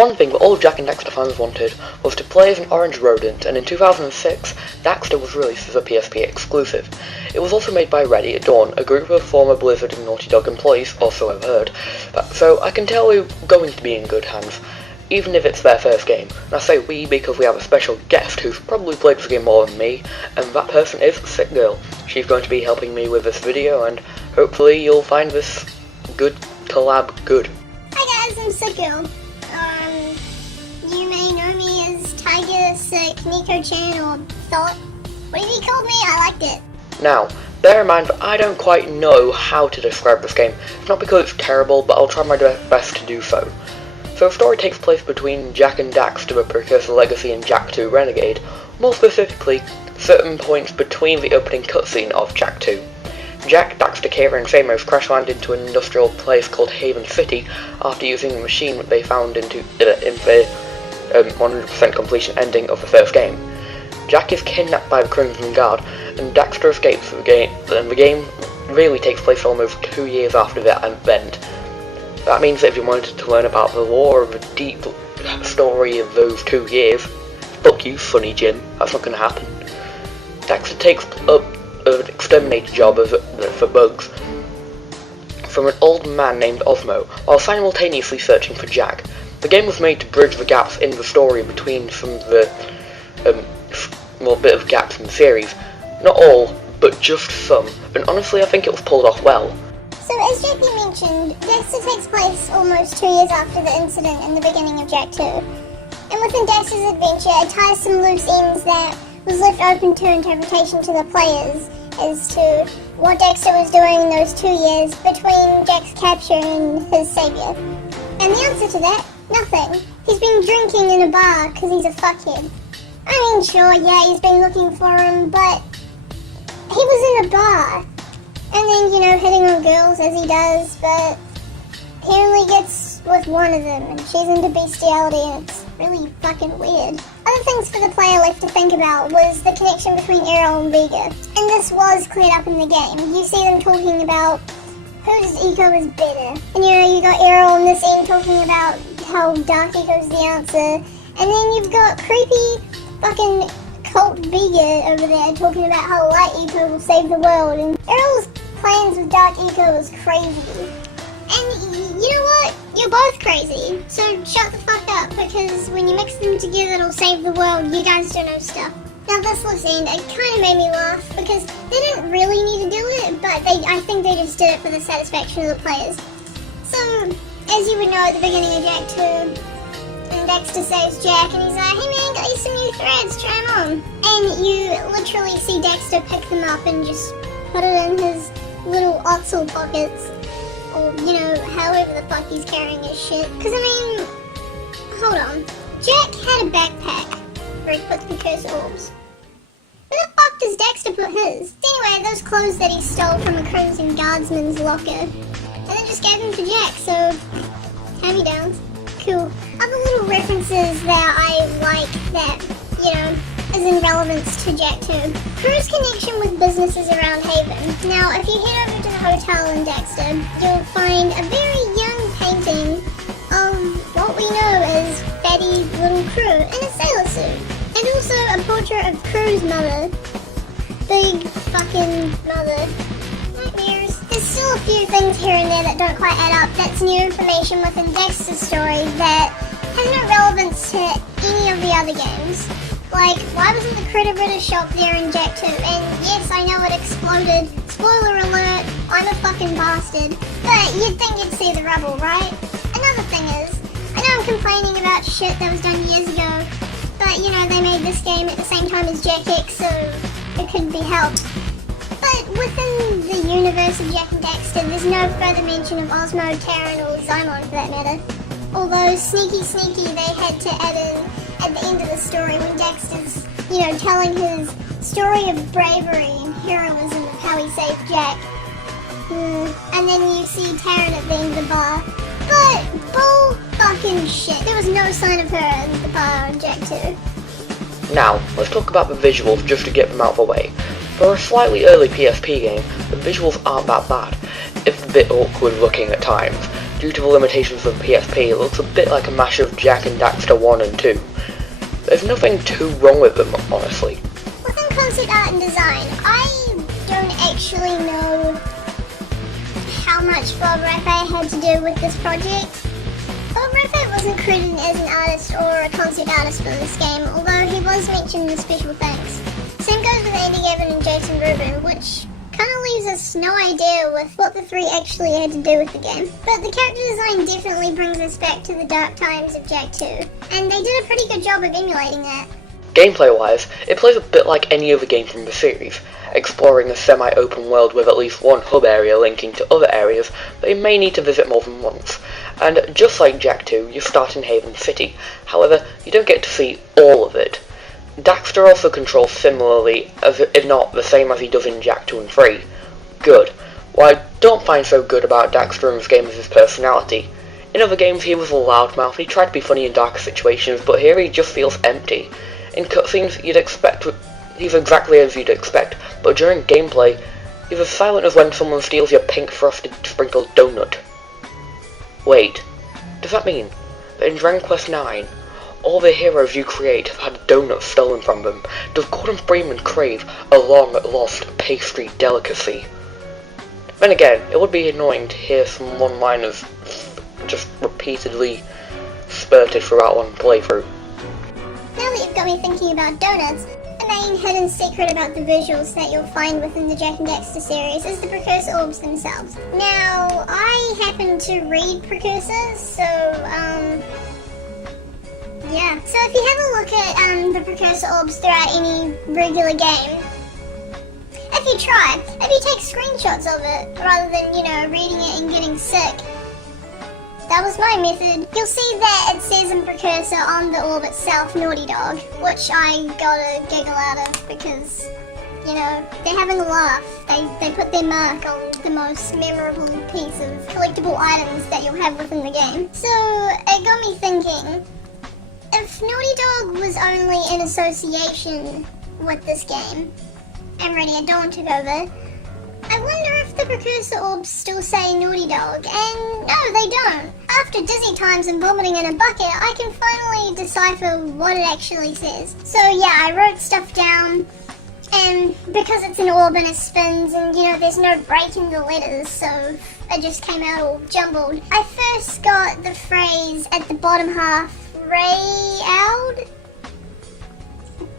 One thing that all Jak and Daxter fans wanted was to play as an orange rodent, and in 2006, Daxter was released as a PSP exclusive. It was also made by Ready at Dawn, a group of former Blizzard and Naughty Dog employees, also I've heard, so I can tell we're going to be in good hands, even if it's their first game. And I say we because we have a special guest who's probably played this game more than me, and that person is SickGirl. She's going to be helping me with this video, and hopefully you'll find this good collab good. Hi guys, I'm SickGirl. You may know me as Tiger, Sick, Nico-chan, or Thought. Whatever you called me, I liked it. Now, bear in mind that I don't quite know how to describe this game. It's not because it's terrible, but I'll try my best to do so. So the story takes place between Jak and Daxter, the Precursor Legacy, and Jak 2 Renegade. More specifically, certain points between the opening cutscene of Jak 2. Jak, Daxter, Kira, and Samos crash land into an industrial place called Haven City after using the machine that they found in the 100% completion ending of the first game. Jak is kidnapped by the Crimson Guard, and Daxter escapes the game, and the game really takes place almost 2 years after that event. That means that if you wanted to learn about the lore of the deep story of those 2 years, fuck you, Funny Jim, that's not going to happen. Daxter takes up an exterminator job for bugs from an old man named Osmo, while simultaneously searching for Jak. The game was made to bridge the gaps in the story between some of the bit of gaps in the series. Not all, but just some, and honestly I think it was pulled off well. So as JP mentioned, Daxter takes place almost 2 years after the incident in the beginning of Jak 2. And within Daxter's adventure, it ties some loose ends that was left open to interpretation to the players as to what Daxter was doing in those 2 years between Jak's capture and his savior. And the answer to that? Nothing. He's been drinking in a bar because he's a fuckhead. I mean, sure, yeah, he's been looking for him, but he was in a bar. And then, you know, hitting on girls as he does, but he only gets with one of them, and she's into bestiality, and it's really fucking weird. Other things for the player left to think about was the connection between Errol and Vega. And this was cleared up in the game. You see them talking about whose eco is better. And you know, you got Errol in this end talking about how dark eco's the answer. And then you've got creepy fucking cult Vega over there talking about how light eco will save the world. And Errol's plans with dark eco is crazy. And you know what? You're both crazy. So shut the fuck up, because when you mix them together it'll save the world. You guys don't know stuff. Now this loose end, it kind of made me laugh because they didn't really need to do it, but I think they just did it for the satisfaction of the players. So, as you would know at the beginning of Jak 2, and Daxter saves Jak and he's like, hey man, got you some new threads, try them on. And you literally see Daxter pick them up and just put it in his little oxel pockets, or you know, however the fuck he's carrying his shit. Because I mean, hold on, Jak had a backpack where he put the precursor orbs. Where the fuck does Daxter put his? Anyway, those clothes that he stole from a Crimson Guardsman's locker, and then just gave them to Jak, so hand-me-downs. Cool. Other little references that I like that, you know, is in relevance to Jak 2. Crew's connection with businesses around Haven. Now, if you head over to the hotel in Daxter, you'll find a very young painting of what we know as fatty little Crew in a sailor suit. And also a portrait of Crew's mother. Big fucking mother. Nightmares. There's still a few things here and there that don't quite add up. That's new information within Daxter's story that has no relevance to any of the other games. Like, why wasn't the Critter shop there in Jak 2? And yes, I know it exploded. Spoiler alert, I'm a fucking bastard. But you'd think you'd see the rubble, right? Another thing is, I know I'm complaining about shit that was done years ago, but you know, they made this game at the same time as Jak X, so it couldn't be helped. But within the universe of Jak and Daxter, there's no further mention of Osmo, Terran, or Xymon for that matter. Although sneaky they had to add in at the end of the story when Daxter's, you know, telling his story of bravery and heroism of how he saved Jak. And then you see Terran at the end of the bar. But bull fucking shit. There was no sign of her in the bar on Jak 2. Now, let's talk about the visuals just to get them out of the way. For a slightly early PSP game, the visuals aren't that bad. It's a bit awkward looking at times. due to the limitations of PSP, it looks a bit like a mash of Jak and Daxter 1 and 2. There's nothing too wrong with them, honestly. Within concept art and design, I don't actually know how much Bob Raffay had to do with this project. Bob Raffay wasn't credited as an artist or a concept artist for this game, although he was mentioned in special thanks. Same goes with Andy Gavin and Jason Rubin, which kind of leaves us no idea with what the three actually had to do with the game. But the character design definitely brings us back to the dark times of Jak 2, and they did a pretty good job of emulating that. Gameplay-wise, it plays a bit like any other game from the series, exploring a semi-open world with at least one hub area linking to other areas that you may need to visit more than once. And just like Jak 2, you start in Haven City, however, you don't get to see all of it. Daxter also controls similarly, if not the same as he does in Jak 2 and 3. Good. What I don't find so good about Daxter in this game is his personality. In other games he was a loudmouth, he tried to be funny in darker situations, but here he just feels empty. In cutscenes, he's exactly as you'd expect, but during gameplay, he's as silent as when someone steals your pink frosted sprinkled donut. Wait, does that mean that in Dragon Quest IX, all the heroes you create have had a donut stolen from them? Does Gordon Freeman crave a long-lost pastry delicacy? Then again, it would be annoying to hear some one-liners just repeatedly spurted throughout one playthrough. Now that you've got me thinking about donuts, the main hidden secret about the visuals that you'll find within the Jak and Daxter series is the precursor orbs themselves. Now, I happen to read precursors, so, yeah. So if you have a look at the precursor orbs throughout any regular game, if you take screenshots of it, rather than, reading it and getting sick, that was my method. You'll see that it says in Precursor on the orb itself, Naughty Dog, which I gotta giggle out of because, they're having a laugh. They put their mark on the most memorable piece of collectible items that you'll have within the game. So, it got me thinking, if Naughty Dog was only in association with this game, and Ready Dawn took over, I wonder if the precursor orbs still say Naughty Dog, and no, they don't. After dizzy times and vomiting in a bucket, I can finally decipher what it actually says. So yeah, I wrote stuff down, and because it's an orb and it spins, and there's no break in the letters, so it just came out all jumbled. I first got the phrase at the bottom half, Ray-Owd?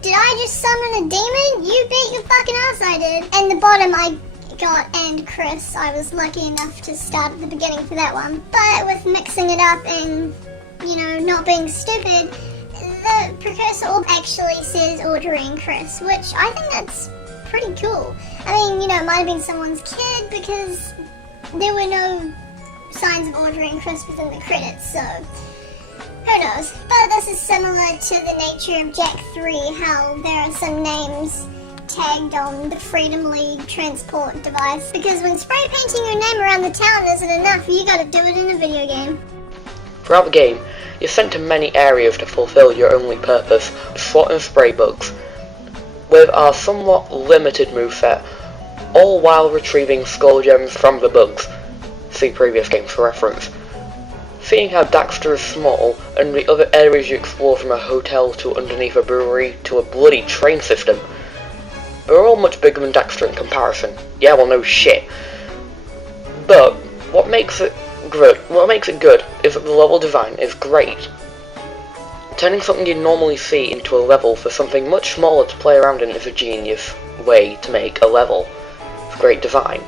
Did I just summon a demon? You bet your fucking ass I did. And the bottom I got and Chris. I was lucky enough to start at the beginning for that one. But with mixing it up and, not being stupid, the precursor orb actually says Audrey and Chris, which I think that's pretty cool. I mean, it might have been someone's kid because there were no signs of Audrey and Chris within the credits, so who knows. But this is similar to the nature of Jak 3, how there are some names tagged on the Freedom League transport device, because when spray painting your name around the town isn't enough, you gotta do it in a video game. Throughout the game, you're sent to many areas to fulfill your only purpose, swat and spray bugs, with our somewhat limited moveset, all while retrieving skull gems from the bugs. See previous games for reference. Seeing how Daxter is small, and the other areas you explore from a hotel to underneath a brewery to a bloody train system, they're all much bigger than Daxter in comparison. Yeah, well, no shit. But what makes it good is that the level design is great. Turning something you normally see into a level for something much smaller to play around in is a genius way to make a level. It's great design.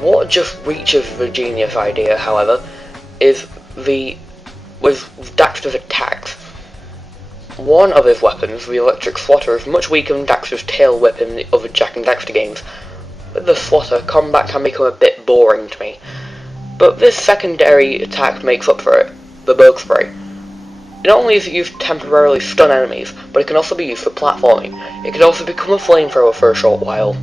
What just reaches the genius idea, however, is with Daxter's attacks. One of his weapons, the electric swatter, is much weaker than Daxter's tail whip in the other Jak and Daxter games. With the swatter, combat can become a bit boring to me. But this secondary attack makes up for it, the bug spray. Not only is it used to temporarily stun enemies, but it can also be used for platforming. It can also become a flamethrower for a short while.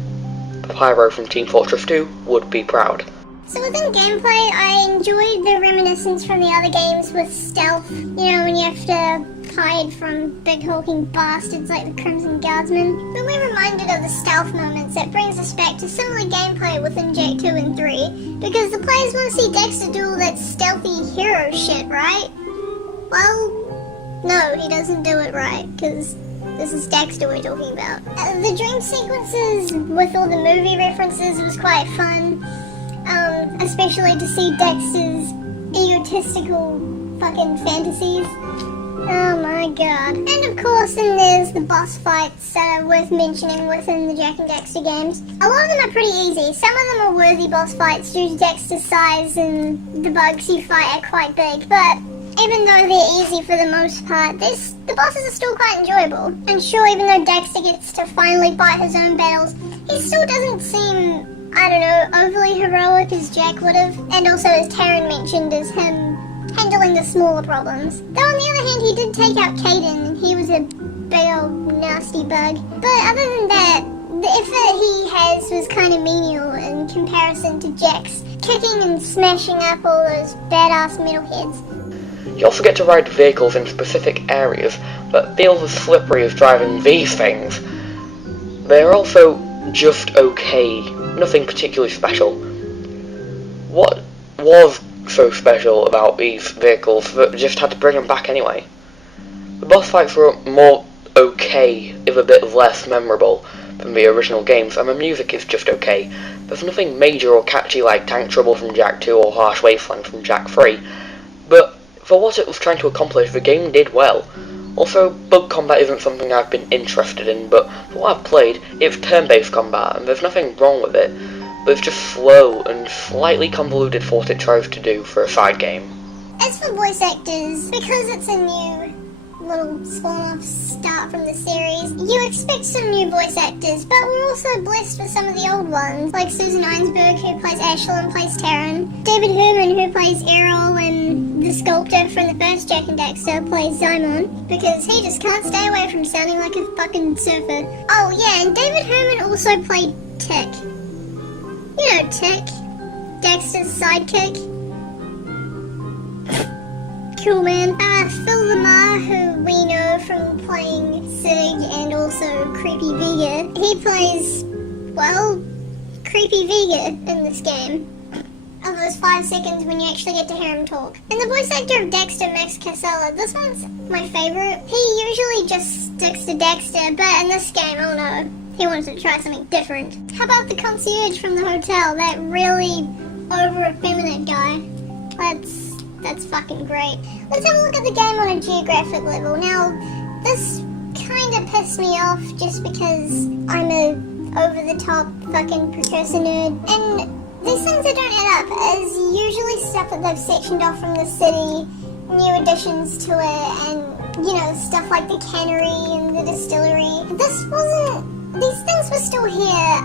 The Pyro from Team Fortress 2 would be proud. So within gameplay, I enjoyed the reminiscence from the other games with stealth. When you have to hide from big hulking bastards like the Crimson Guardsmen, but we're reminded of the stealth moments that brings us back to similar gameplay within Jak 2 and 3, because the players want to see Daxter do all that stealthy hero shit, right? Well, no, he doesn't do it right, because this is Daxter we're talking about. The dream sequences with all the movie references was quite fun, especially to see Daxter's egotistical fucking fantasies. Oh my god. And of course then there's the boss fights that are worth mentioning within the Jak and Daxter games. A lot of them are pretty easy. Some of them are worthy boss fights due to Daxter's size and the bugs you fight are quite big, but even though they're easy for the most part, the bosses are still quite enjoyable. And sure, even though Daxter gets to finally fight his own battles, he still doesn't seem, I don't know, overly heroic as Jak would have. And also, as Taryn mentioned, as him handling the smaller problems. Though on the other hand, he did take out Caden, and he was a big old nasty bug. But other than that, the effort he has was kind of menial in comparison to Jak's kicking and smashing up all those badass metalheads. You also get to ride vehicles in specific areas, but feels as slippery as driving these things. They're also just okay, nothing particularly special. What was so special about these vehicles that just had to bring them back anyway? The boss fights were more okay, if a bit less memorable than the original games, and the music is just okay. There's nothing major or catchy like Tank Trouble from Jak 2 or Harsh Wasteland from Jak 3, but for what it was trying to accomplish, the game did well. Also, bug combat isn't something I've been interested in, but for what I've played, it's turn-based combat, and there's nothing wrong with it, but it's just slow and slightly convoluted for what it tries to do for a side game. As for voice actors, because it's a new little spawn-off start from the series, you expect some new voice actors, but we're also blessed with some of the old ones, like Susan Einsberg, who plays Ashla and plays Taryn, David Herman, who plays Errol, and the sculptor from the first Jak and Daxter plays Zymon, because he just can't stay away from sounding like a fucking surfer. Oh yeah, and David Herman also played Tick. You know Tick, Daxter's sidekick. Cool man. Phil Lamar, who we know from playing Sig and also Creepy Vega, he plays, well, Creepy Vega in this game. Of those 5 seconds when you actually get to hear him talk. And the voice actor of Daxter, Max Casella, this one's my favorite. He usually just sticks to Daxter, but in this game, oh no, he wanted to try something different. How about the concierge from the hotel, that really over-effeminate guy? That's fucking great. Let's have a look at the game on a geographic level. Now, this kind of pissed me off just because I'm a over-the-top fucking precursor nerd. And these things that don't add up is usually stuff that they've sectioned off from the city, new additions to it, and, you know, stuff like the cannery and the distillery. These things were still here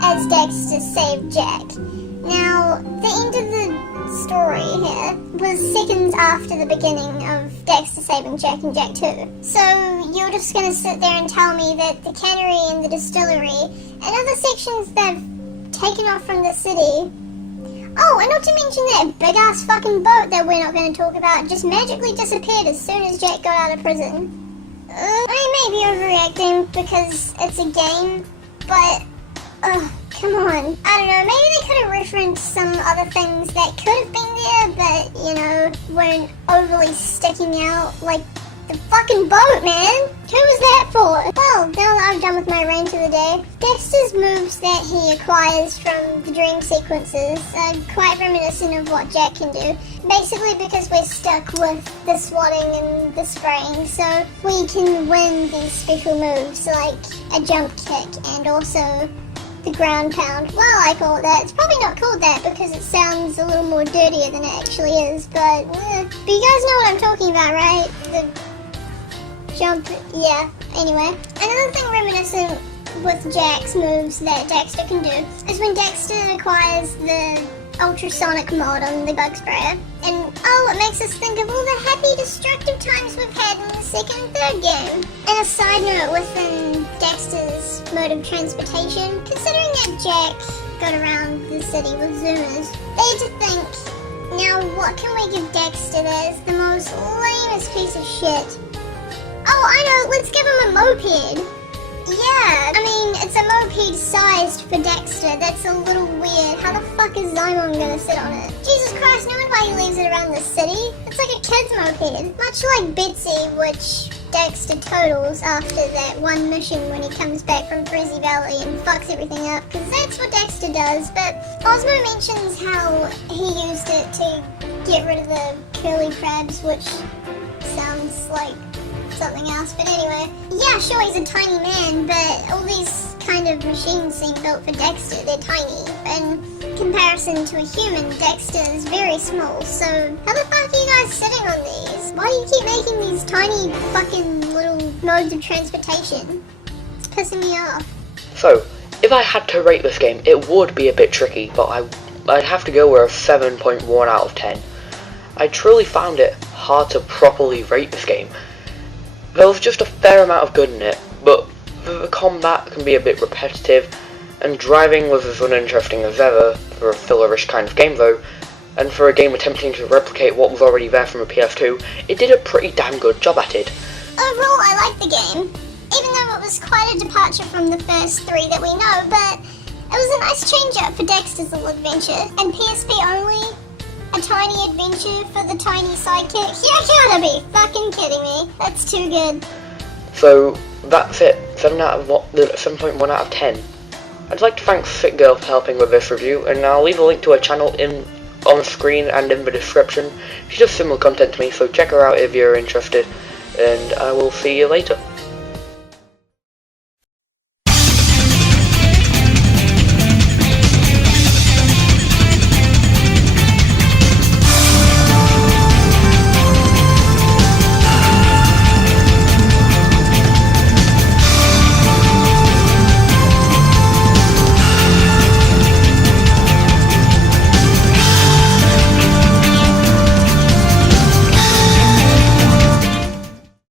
as Daxter saved Jak. Now, the end of the story here was seconds after the beginning of Daxter saving Jak and Jak 2. So you're just going to sit there and tell me that the cannery and the distillery and other sections they've taken off from the city. Oh, and not to mention that big ass fucking boat that we're not going to talk about just magically disappeared as soon as Jak got out of prison. I may be overreacting because it's a game, but come on. I don't know, maybe they could have referenced some other things that could have been there, but, you know, weren't overly sticking out, like the fucking boat, man! Who was that for? Well, now that I'm done with my rant of the day, Daxter's moves that he acquires from the dream sequences are quite reminiscent of what Jak can do. Basically because we're stuck with the swatting and the spraying, so we can win these special moves like a jump kick and also the ground pound. Well, I call it that. It's probably not called that because it sounds a little more dirtier than it actually is, but you guys know what I'm talking about, right? The jump, yeah. Anyway, another thing reminiscent with Jak's moves that Daxter can do is when Daxter acquires the ultrasonic mod on the bug sprayer. And oh, it makes us think of all the happy destructive times we've had in the second and third game. And a side note within Daxter's mode of transportation, considering that Jak got around the city with zoomers, they had to think, now what can we give Daxter that is the most lamest piece of shit? Oh, I know, let's give him a moped. Yeah, I mean, it's a moped sized for Daxter. That's a little weird. How the fuck is Zymon gonna sit on it? Jesus Christ, no wonder why he leaves it around the city. It's like a kid's moped. Much like Bitsy, which Daxter totals after that one mission when he comes back from Frizzy Valley and fucks everything up, because that's what Daxter does. But Osmo mentions how he used it to get rid of the curly crabs, which sounds like something else, but anyway. Yeah, sure, he's a tiny man, but all these kind of machines seem built for Daxter. They're tiny. In comparison to a human, Daxter is very small, so how the fuck are you guys sitting on these? Why do you keep making these tiny fucking little modes of transportation? It's pissing me off. So, if I had to rate this game, it would be a bit tricky, but I'd have to go with a 7.1 out of 10. I truly found it hard to properly rate this game. There was just a fair amount of good in it, but the combat can be a bit repetitive, and driving was as uninteresting as ever for a fillerish kind of game though, and for a game attempting to replicate what was already there from a PS2, it did a pretty damn good job at it. Overall, I liked the game, even though it was quite a departure from the first three that we know, but it was a nice change up for Daxter's little adventure, and PSP only? A tiny adventure for the tiny sidekick? You gotta be fucking kidding me. That's too good. So, that's it. 7.1 out of 10. I'd like to thank SickGirl for helping with this review, and I'll leave a link to her channel on the screen and in the description. She does similar content to me, so check her out if you're interested, and I will see you later.